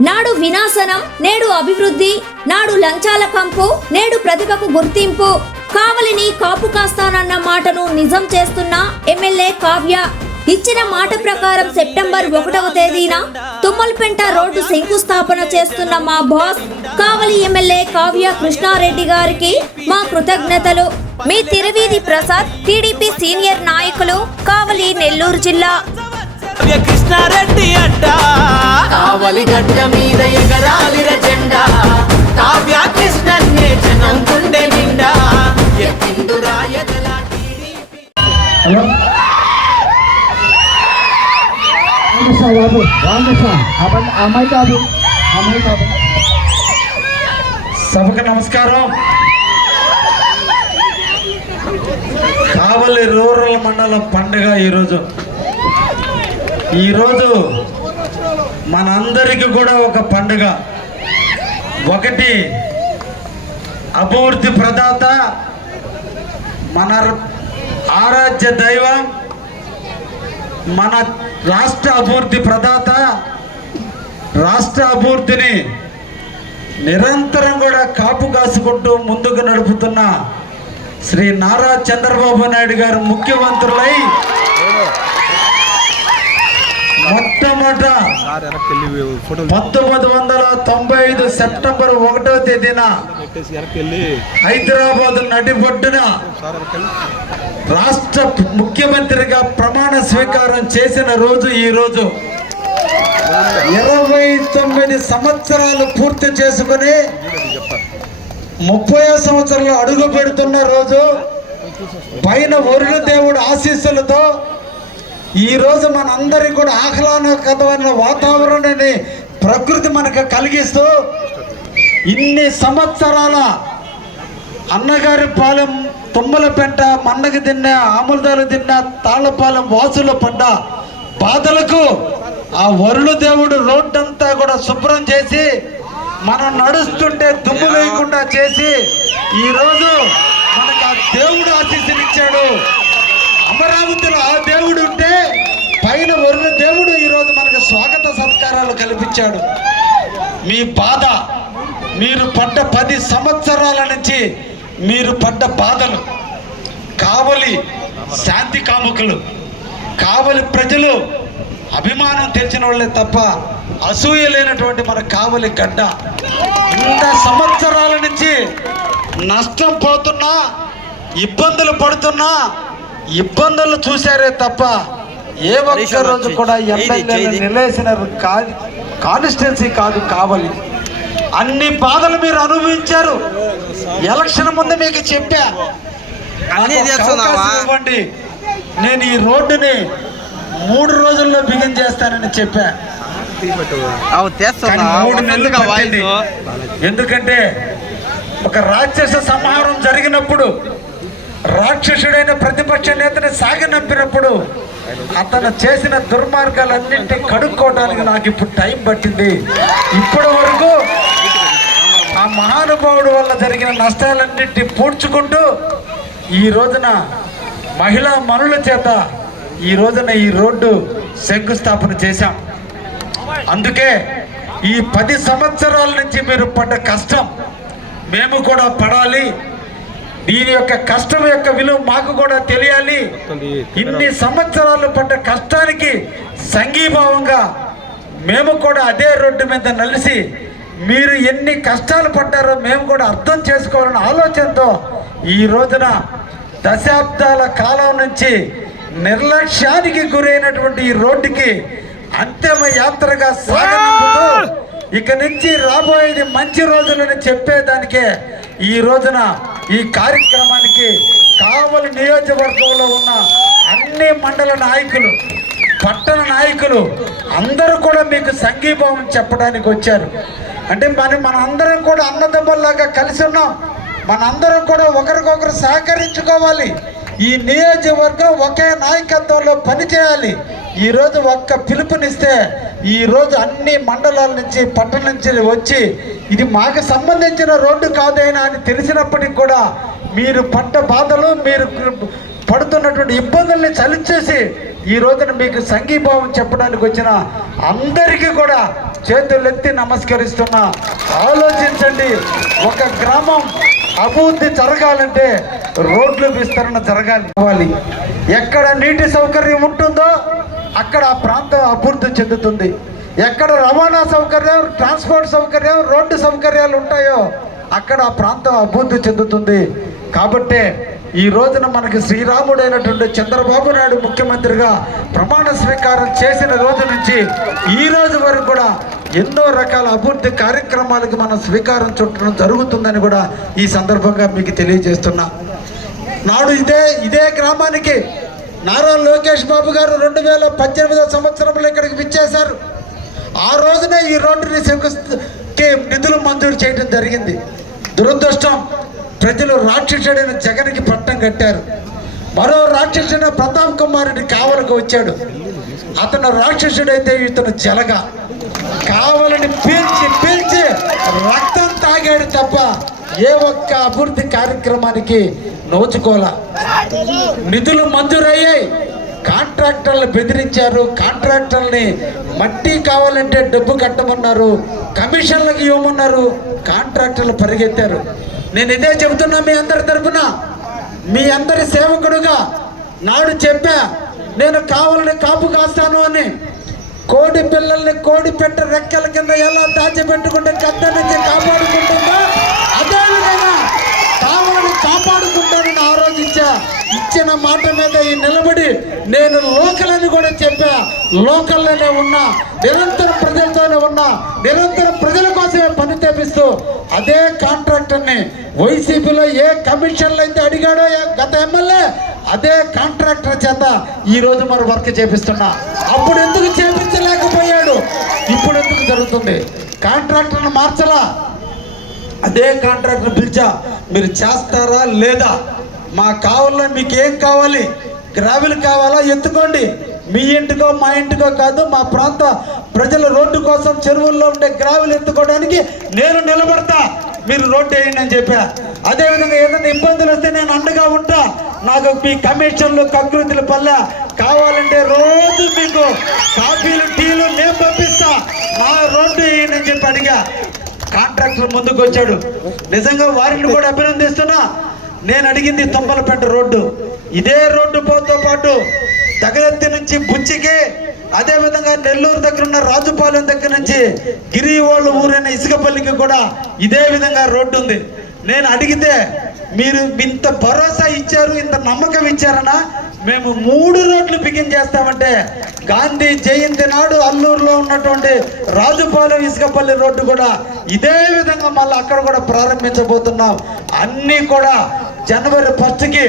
నాడు వినాశనం నేడు అభివృద్ధి నాడు లంచాల కంపు నేడు ప్రతిభకు గుర్తింపు. కావలిని కాపు కాస్తానన్న మాటను నిజం చేస్తున్న ఎమ్మెల్యే కావ్య. ఇచ్చిన మాట ప్రకారం సెప్టెంబర్ ఒకటవ తేదీన తుమ్మల్పేంట రోడ్డు శంకుస్థాపన చేస్తున్న మా బాస్ కావలి ఎమ్మెల్యే కావ్య కృష్ణారెడ్డి గారికి మా కృతజ్ఞతలు. మీ తిరువీధి ప్రసాద్ టీడీపీ సీనియర్ నాయకులు కావలి నెల్లూరు జిల్లా. కావ్య కృష్ణారెడ్డి అడ్డ కావలి గడ్డ మీద ఎగరాలిర జెండా. కావ్య కృష్ణన్నే జనం గుండె నిండా. హలో? రామకృష్ణ బాబు అమ్మాయి కాదు అమ్మాయి కాదు. సభకు నమస్కారం. కావలి రూరల్ మండలం పండుగ ఈరోజు. ఈరోజు మనందరికీ కూడా ఒక పండుగ. ఒకటి అభివృద్ధి ప్రదాత మన ఆరాధ్య దైవం మన రాష్ట్ర అభివృద్ధి ప్రదాత రాష్ట్ర అభివృద్ధిని నిరంతరం కూడా కాపు కాసుకుంటూ ముందుకు నడుపుతున్న శ్రీ నారా చంద్రబాబు నాయుడు గారు ముఖ్యమంత్రులై మొట్టమొదట పంతొమ్మిది వందల తొంభై ఐదు సెప్టెంబర్ ఒకటో తేదీన హైదరాబాద్ నడిబొడ్డున రాష్ట్ర ముఖ్యమంత్రిగా ప్రమాణ స్వీకారం చేసిన రోజు ఈ రోజు. ఇరవై తొమ్మిది సంవత్సరాలు పూర్తి చేసుకుని ముప్పై సంవత్సరాలు అడుగు పెడుతున్న రోజు పైన వరుణ దేవుడు ఆశీస్సులతో ఈ రోజు మనందరికి కూడా ఆహ్లాదకరమైన వాతావరణాన్ని ప్రకృతి మనకు కలిగిస్తూ ఇన్ని సంవత్సరాల అన్నగారి పాలెం తుమ్మలపెంట మన్నగ తిన్న ఆములదాలు తిన్న తాళ్ళపాలెం వాసుల పడ్డ బాధలకు ఆ వరుణ దేవుడు రోడ్డంతా కూడా శుభ్రం చేసి మనం నడుస్తుంటే దుమ్ము లేకుండా చేసి ఈరోజు మనకు ఆ దేవుడు ఆశీస్సునిచ్చాడు. అమరావతిలో ఆ దేవుడు ఉంటే పైన వరుణ దేవుడు ఈరోజు మనకు స్వాగత సత్కారాలు కల్పించాడు. మీ బాధ మీరు పడ్డ పది సంవత్సరాల నుంచి మీరు పడ్డ బాధలు కావలి శాంతి కాముకులు కావలి ప్రజలు అభిమానం తెలిసిన వాళ్ళే తప్ప అసూయ లేనటువంటి మన కావలి గడ్డ. ఇంత సంవత్సరాల నుంచి నష్టం పోతున్నా ఇబ్బందులు పడుతున్నా ఇబ్బందులు చూశారే తప్ప ఏ ఒక్క రోజు కూడా ఎమ్మెల్యేలు నిలేసిన కాదు కాన్స్టిట్యున్సీ కాదు కావాలి. అన్ని బాధలు మీరు అనుభవించారు. ఎలక్షన్ ముందు మీకు చెప్పా. ఇవ్వండి. నేను ఈ రోడ్డుని మూడు రోజుల్లో బిగిన్ చేస్తానని చెప్పా. ఎందుకంటే ఒక రాక్షస సంహారం జరిగినప్పుడు రాక్షసుడైన ప్రతిపక్ష నేతని సాగనంపినప్పుడు అతను చేసిన దుర్మార్గాలన్నింటినీ కడుక్కోవడానికి నాకు ఇప్పుడు టైం పట్టింది. ఇప్పటి వరకు ఆ మహానుభావుడు వల్ల జరిగిన నష్టాలన్నింటినీ పూడ్చుకుంటూ ఈ రోజున మహిళా మనుల చేత ఈ రోజున ఈ రోడ్డు శంకుస్థాపన చేశాం. అందుకే ఈ పది సంవత్సరాల నుంచి మీరు పడ్డ కష్టం మేము కూడా పడాలి. దీని యొక్క కష్టం యొక్క విలువ మాకు కూడా తెలియాలి. ఇన్ని సంవత్సరాలు పడ్డ కష్టానికి సంఘీభావంగా మేము కూడా అదే రోడ్డు మీద నలిసి మీరు ఎన్ని కష్టాలు పడ్డారో మేము కూడా అర్థం చేసుకోవాలన్న ఆలోచనతో ఈ రోజున దశాబ్దాల కాలం నుంచి నిర్లక్ష్యానికి గురైనటువంటి ఈ రోడ్డుకి అంతిమ యాత్రగా సాగనంపుతూ ఇక నుంచి రాబోయేది మంచి రోజులని చెప్పేదానికే ఈ రోజున ఈ కార్యక్రమానికి కావలి నియోజకవర్గంలో ఉన్న అన్ని మండల నాయకులు పట్టణ నాయకులు అందరూ కూడా మీకు సంఘీభావం చెప్పడానికి వచ్చారు. అంటే మన మన అందరం కూడా అన్నదమ్ముల్లాగా కలిసి ఉన్నాం. మనందరం కూడా ఒకరికొకరు సహకరించుకోవాలి. ఈ నియోజకవర్గం ఒకే నాయకత్వంలో పనిచేయాలి. ఈరోజు ఒక్క పిలుపునిస్తే ఈరోజు అన్ని మండలాల నుంచి పట్టణం నుంచి వచ్చి ఇది మాకు సంబంధించిన రోడ్డు కాదైనా అని తెలిసినప్పటికి కూడా మీరు పట్ట బాధలు మీరు పడుతున్నటువంటి ఇబ్బందుల్ని చలిచేసి ఈ రోజున మీకు సంఘీభావం చెప్పడానికి వచ్చిన అందరికీ కూడా చేతులెత్తి నమస్కరిస్తున్నా. ఆలోచించండి. ఒక గ్రామం అభివృద్ధి జరగాలంటే రోడ్లు విస్తరణ జరగాలి. కావాలి. ఎక్కడ నీటి సౌకర్యం ఉంటుందో అక్కడ ఆ ప్రాంతం అభివృద్ధి చెందుతుంది. ఎక్కడ రవాణా సౌకర్యం ట్రాన్స్పోర్ట్ సౌకర్యం రోడ్డు సౌకర్యాలు ఉంటాయో అక్కడ ఆ ప్రాంతం అభివృద్ధి చెందుతుంది. కాబట్టే ఈ రోజున మనకి శ్రీరాముడైనటువంటి చంద్రబాబు నాయుడు ముఖ్యమంత్రిగా ప్రమాణ స్వీకారం చేసిన రోజు నుంచి ఈ రోజు వరకు కూడా ఎన్నో రకాల అభివృద్ధి కార్యక్రమాలకు మనం స్వీకారం చుట్టడం జరుగుతుందని కూడా ఈ సందర్భంగా మీకు తెలియజేస్తున్నా. నాడు ఇదే ఇదే గ్రామానికి నారా లోకేష్ బాబు గారు రెండు వేల పద్దెనిమిదో సంవత్సరంలో ఇక్కడికి విచ్చేశారు. ఆ రోజునే ఈ రోడ్డుని శంకుకి నిధులు మంజూరు చేయడం జరిగింది. దురదృష్టం ప్రజలు రాక్షసుడైన జగన్కి పట్టం కట్టారు. మరో రాక్షసుడైన ప్రతాప్ కుమారుడి కావలకు వచ్చాడు. అతను రాక్షసుడైతే ఇతను జలగా. కావాలని పీల్చి పీల్చి రక్తం తాగాడు తప్ప ఏ ఒక్క అభివృద్ధి కార్యక్రమానికి నోచుకోలా. నిధులు మంజూరయ్యాయి. కాంట్రాక్టర్లు బెదిరించారు. కాంట్రాక్టర్ని మట్టి కావాలంటే డబ్బు కట్టమన్నారు. కమిషన్లకు ఇవ్వమన్నారు. కాంట్రాక్టర్లు పరిగెత్తారు. నేను ఇదే చెబుతున్నా మీ అందరి తరఫున మీ అందరి సేవకుడుగా నాడు చెప్పా నేను కావాలని కాపు కాస్తాను అని. కోడి పిల్లల్ని కోడి పెట్ట రెక్కల కింద ఎలా దాచిపెట్టుకుంటే కట్ట నుంచి కాపాడుకుంటుందో అదే విధంగా కావాలని కాపాడుకుంటానని ఆలోచించా. ఇచ్చిన మాట మీద ఈ నిలబడి నేను లోకల్ అని కూడా చెప్పా. లోకల్లోనే ఉన్నా నిరంతరం ప్రజలతోనే ఉన్నా నిరంతరం ప్రజల కోసమే పని తెప్పిస్తూ అదే కాంట్రాక్టర్ని వైసీపీలో ఏ కమిషన్లు అయితే అడిగాడో గత ఎమ్మెల్యే అదే కాంట్రాక్టర్ చేత ఈ రోజు మరి వర్క్ చేపిస్తున్నా. అప్పుడు ఎందుకు చేపించలేకపోయాడు? ఇప్పుడు ఎందుకు జరుగుతుంది? కాంట్రాక్టర్ని మార్చలా? అదే కాంట్రాక్టర్ పిలిచా మీరు చేస్తారా లేదా? మా కావాలో మీకు ఏం కావాలి? గ్రావెల్ కావాలా? ఎత్తుకోండి. మీ ఇంటికో మా ఇంటికో కాదు మా ప్రాంత ప్రజల రోడ్డు కోసం చెరువుల్లో ఉండే గ్రావెల్ ఎత్తుకోవడానికి నేను నిలబడతా. మీరు రోడ్డు వేయండి అని చెప్పా. అదేవిధంగా ఏదైనా ఇబ్బందులు వస్తే నేను అండగా ఉంటా. నాకు మీ కమిషన్లు కకృతుల పల్ల. కావాలంటే రోజు మీకు కాఫీలు టీలు నేను పంపిస్తా. నా రోడ్డు వేయండి అని చెప్పి అడిగా. కాంట్రాక్టర్ ముందుకు వచ్చాడు. నిజంగా వారిని కూడా అభినందిస్తున్నా. నేను అడిగింది తుమ్మలపేట రోడ్డు. ఇదే రోడ్డు పోతో పాటు తగదత్తి నుంచి బుచ్చికి అదే విధంగా నెల్లూరు దగ్గర ఉన్న రాజుపాలెం దగ్గర నుంచి గిరివోళ్ళు ఊరైన ఇసుకపల్లికి కూడా ఇదే విధంగా రోడ్డు ఉంది. నేను అడిగితే మీరు ఇంత భరోసా ఇచ్చారు ఇంత నమ్మకం ఇచ్చారనా? మేము మూడు రోడ్లు బిగిన్ చేస్తామంటే గాంధీ జయంతి నాడు అల్లూరులో ఉన్నటువంటి రాజుపాలెం ఇసుకపల్లి రోడ్డు కూడా ఇదే విధంగా మళ్ళీ అక్కడ కూడా ప్రారంభించబోతున్నాం. అన్నీ కూడా జనవరి ఫస్ట్కి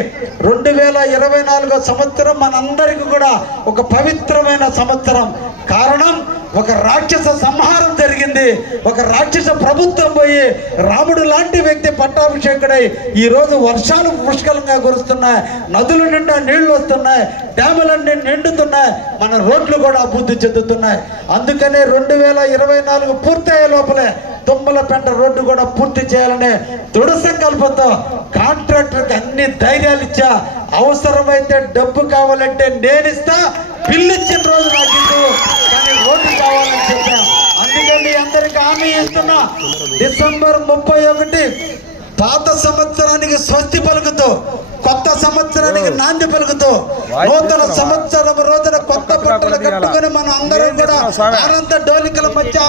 రెండు వేల ఇరవై నాలుగో సంవత్సరం మనందరికీ కూడా ఒక పవిత్రమైన సంవత్సరం. కారణం ఒక రాక్షస సంహారం జరిగింది. ఒక రాక్షస ప్రభుత్వం పోయి రాముడు లాంటి వ్యక్తి పట్టాభిషేకుడై ఈ రోజు వర్షాలు పుష్కలంగా కురుస్తున్నాయి. నదుల నిండా నీళ్ళు వస్తున్నాయి. డ్యాములన్నీ నిండుతున్నాయి. మన రోడ్లు కూడా అభివృద్ధి చెందుతున్నాయి. అందుకనే రెండు వేల ఇరవై నాలుగు పూర్తయ్యే లోపలే తుమ్మలపేట రోడ్డు కూడా పూర్తి చేయాలనే దృఢ సంకల్పంతో కాంట్రాక్టర్కి అన్ని ధైర్యాలు ఇచ్చా. అవసరమైతే డబ్బు కావాలంటే నేనిస్తా. ఇస్తా బిల్లు ఇచ్చిన రోజు నాకు రోడ్డు కావాలని చెప్పా. అందుకే మీ అందరికి హామీ ఇస్తున్నా. డిసెంబర్ ముప్పై ఒకటి పాత సంవత్సరానికి స్వస్తి పలుకుతూ కొత్త సంవత్సరానికి నాంది పలుకుతూ నూతన సంవత్సరం రోజున కొత్త బట్టలు కట్టుకొని మన అందరం కూడా ఆనంద డోలికల మధ్య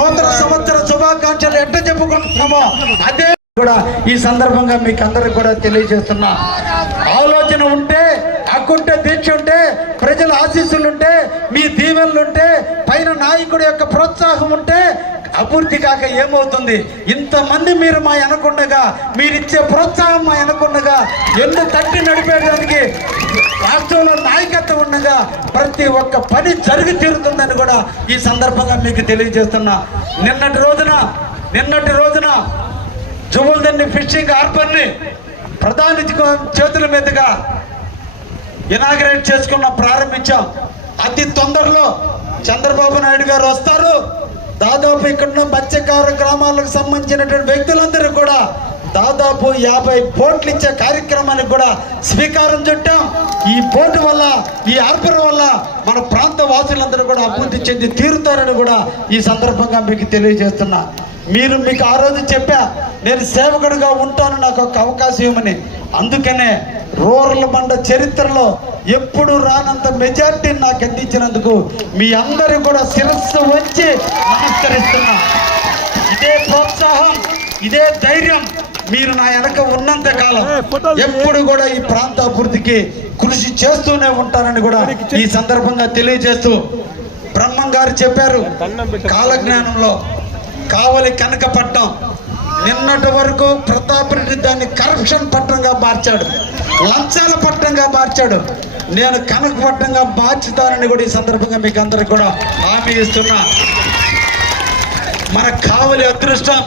నూతన సంవత్సర శుభాకాంక్షలు ఎట్ట చెప్పుకుంటున్నామో అదే కూడా ఈ సందర్భంగా మీకు అందరికి కూడా తెలియజేస్తున్నా. ఆలోచన ఉంటే అక్కుంటే దీక్ష ఉంటే ప్రజల ఆశీస్సులు ఉంటే మీ దీవెనలు ఉంటే పైన నాయకుడి యొక్క ప్రోత్సాహం ఉంటే అభివృద్ధి కాక ఏమవుతుంది? ఇంతమంది మీరు మా అనకుండగా మీరిచ్చే ప్రోత్సాహం మా వెనకుండగా ఎన్ను తట్టి నడిపేయడానికి రాష్ట్రంలో నాయకత్వం ఉండగా ప్రతి ఒక్క పని జరిగి తీరుతుందని కూడా ఈ సందర్భంగా మీకు తెలియజేస్తున్నా. నిన్నటి రోజున నిన్నటి రోజున జువల్దన్ని ఫిషింగ్ హార్బర్ని ప్రధాని చేతుల మీదుగా ఇనాగ్రేట్ చేసుకున్న ప్రారంభించాం. అతి తొందరలో చంద్రబాబు నాయుడు గారు వస్తారు. దాదాపు ఇక్కడున్న మత్స్యకార గ్రామాలకు సంబంధించినటువంటి వ్యక్తులందరూ కూడా దాదాపు యాభై పోట్లు ఇచ్చే కార్యక్రమానికి కూడా స్వీకారం చుట్టాం. ఈ పోటీ వల్ల ఈ ఆర్పణ వల్ల మన ప్రాంత వాసులందరూ కూడా అభివృద్ధి చెంది తీరుతారని కూడా ఈ సందర్భంగా మీకు తెలియజేస్తున్నా. మీరు మీకు ఆ రోజు చెప్పా నేను సేవకుడిగా ఉంటాను నాకు ఒక అవకాశం ఇవ్వమని. అందుకనే రూరల్ మండ చరిత్రలో ఎప్పుడు రానంత మెజార్టీ నాకు అందించినందుకు మీ అందరూ కూడా శిరస్సు వచ్చి నమస్కరిస్తున్నా. ఇదే ప్రోత్సాహం ఇదే ధైర్యం మీరు నా వెనక ఉన్నంత కాలం ఎప్పుడు కూడా ఈ ప్రాంత అభివృద్ధికి కృషి చేస్తూనే ఉంటారని కూడా ఈ సందర్భంగా తెలియజేస్తూ బ్రహ్మం గారు చెప్పారు. కాలజ్ఞానంలో కావలి కనకపట్నం నిన్నటి వరకు ప్రతాప్ రెడ్డి దాన్ని కరప్షన్ పట్టణంగా మార్చాడు. లంచాల పట్టణంగా మార్చాడు. నేను కనకపట్నంగా మార్చుతానని కూడా ఈ సందర్భంగా మీకు అందరికి కూడా హామీ ఇస్తున్నా. మన కావలి అదృష్టం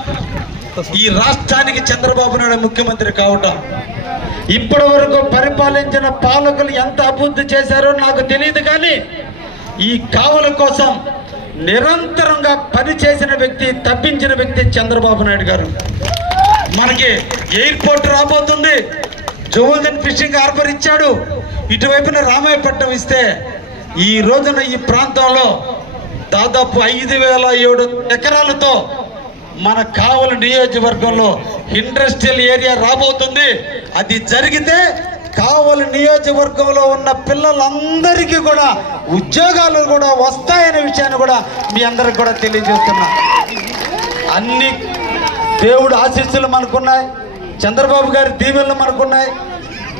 ఈ రాష్ట్రానికి చంద్రబాబు నాయుడు ముఖ్యమంత్రి కావటం. ఇప్పటి వరకు పరిపాలించిన పాలకులు ఎంత అభివృద్ధి చేశారో నాకు తెలియదు కానీ ఈ కావల కోసం నిరంతరంగా పనిచేసిన వ్యక్తి తప్పించిన వ్యక్తి చంద్రబాబు నాయుడు గారు. మనకి ఎయిర్పోర్ట్ రాబోతుంది. జోవెన్ ఫిషింగ్ హార్బర్ ఇచ్చాడు. ఇటువైపున రామాయపట్నం ఇస్తే ఈ రోజున ఈ ప్రాంతంలో దాదాపు ఐదు వేల ఏడు ఎకరాలతో మన కావలి నియోజకవర్గంలో ఇండస్ట్రియల్ ఏరియా రాబోతుంది. అది జరిగితే కావలి నియోజకవర్గంలో ఉన్న పిల్లలందరికీ కూడా ఉద్యోగాలు కూడా వస్తాయనే విషయాన్ని కూడా మీ అందరికి కూడా తెలియజేస్తున్నా. అన్ని దేవుడు ఆశీస్సులు మనకున్నాయి. చంద్రబాబు గారి దీవెనలు మనకున్నాయి.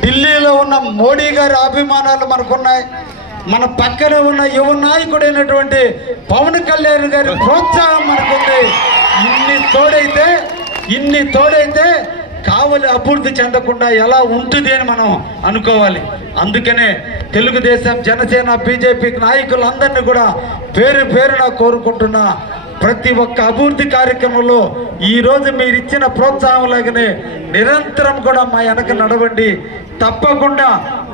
ఢిల్లీలో ఉన్న మోడీ గారి అభిమానాలు మనకున్నాయి. మన పక్కనే ఉన్న యువ నాయకుడైనటువంటి పవన్ కళ్యాణ్ గారి ప్రోత్సాహం మనకుంది. ఇన్ని తోడైతే ఇన్ని తోడైతే కావలి అభివృద్ధి చెందకుండా ఎలా ఉంటుంది అని మనం అనుకోవాలి. అందుకనే తెలుగుదేశం జనసేన బీజేపీ నాయకులందరినీ కూడా పేరు పేరున కోరుకుంటున్నా. ప్రతి ఒక్క అభివృద్ధి కార్యక్రమంలో ఈరోజు మీరు ఇచ్చిన ప్రోత్సాహం లాగానే నిరంతరం కూడా మా వెనక నడవండి. తప్పకుండా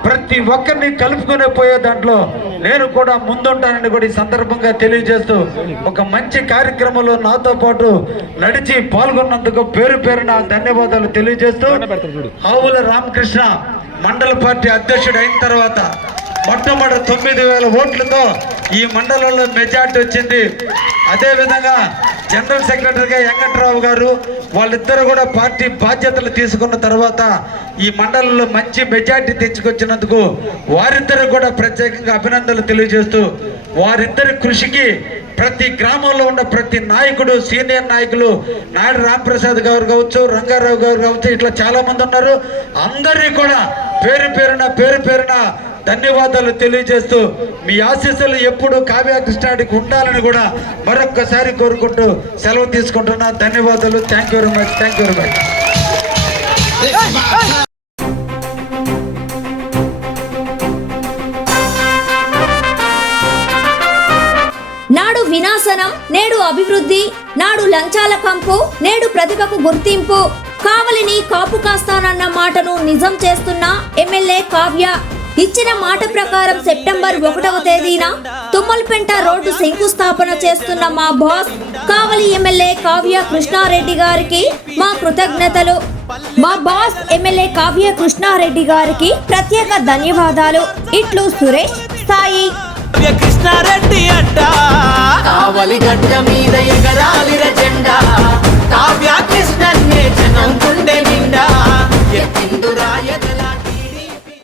ప్రతి ఒక్కరిని కలుపుకునే పోయే దాంట్లో నేను కూడా ముందుంటానని కూడా ఈ సందర్భంగా తెలియజేస్తూ ఒక మంచి కార్యక్రమంలో నాతో పాటు నడిచి పాల్గొన్నందుకు పేరు పేరున ధన్యవాదాలు తెలియజేస్తూ ఆవుల రామకృష్ణ మండల పార్టీ అధ్యక్షుడు అయిన తర్వాత మొట్టమొదటి తొమ్మిది వేల ఓట్లతో ఈ మండలంలో మెజార్టీ వచ్చింది. అదేవిధంగా జనరల్ సెక్రటరీగా వెంకట్రావు గారు వాళ్ళిద్దరు కూడా పార్టీ బాధ్యతలు తీసుకున్న తర్వాత ఈ మండలంలో మంచి మెజార్టీ తెచ్చుకొచ్చినందుకు వారిద్దరు కూడా ప్రత్యేకంగా అభినందనలు తెలియజేస్తూ వారిద్దరి కృషికి ప్రతి గ్రామంలో ఉన్న ప్రతి నాయకుడు సీనియర్ నాయకులు నాయుడు రాంప్రసాద్ గారు కావచ్చు రంగారావు గారు కావచ్చు ఇట్లా చాలామంది ఉన్నారు. అందరినీ కూడా పేరు పేరున పేరు పేరున ధన్యవాదాలు తెలియజేస్తూ మీ ఆశీస్సులు ఎప్పుడు కావ్య కృష్ణాడికి ఉండాలని కూడా మరొక్కసారి కోరుకుంటూ సెలవు తీసుకుంటున్నా. ధన్యవాదాలు. Thank you very much thank you very much నాడు వినాశనం నేడు అభివృద్ధి నాడు లంచాల కంపు నేడు ప్రతిభకు గుర్తింపు. కావలిని కాపు కాస్తానన్న మాటను నిజం చేస్తున్న ఎమ్మెల్యే కావ్య. ఇచ్చిన మాట ప్రకారం సెప్టెంబర్ ఒకటవ తేదీన తుమ్మల్పెంట రోడ్డు శంకుస్థాపన చేస్తున్న మా బాస్ కావలి ఎమ్మెల్యే కావ్య కృష్ణారెడ్డి గారికి మా కృతజ్ఞతలు. మా బాస్ ఎమ్మెల్యే కావ్య కృష్ణారెడ్డి గారికి ప్రత్యేక ధన్యవాదాలు. ఇట్లు సురేష్ సాయి. కృష్ణారెడ్డి అడ్డ కావలి గడ్డ మీద ఎగరాలిర జెండా. కావ్య కృష్ణన్నే జనం గుండె నిండా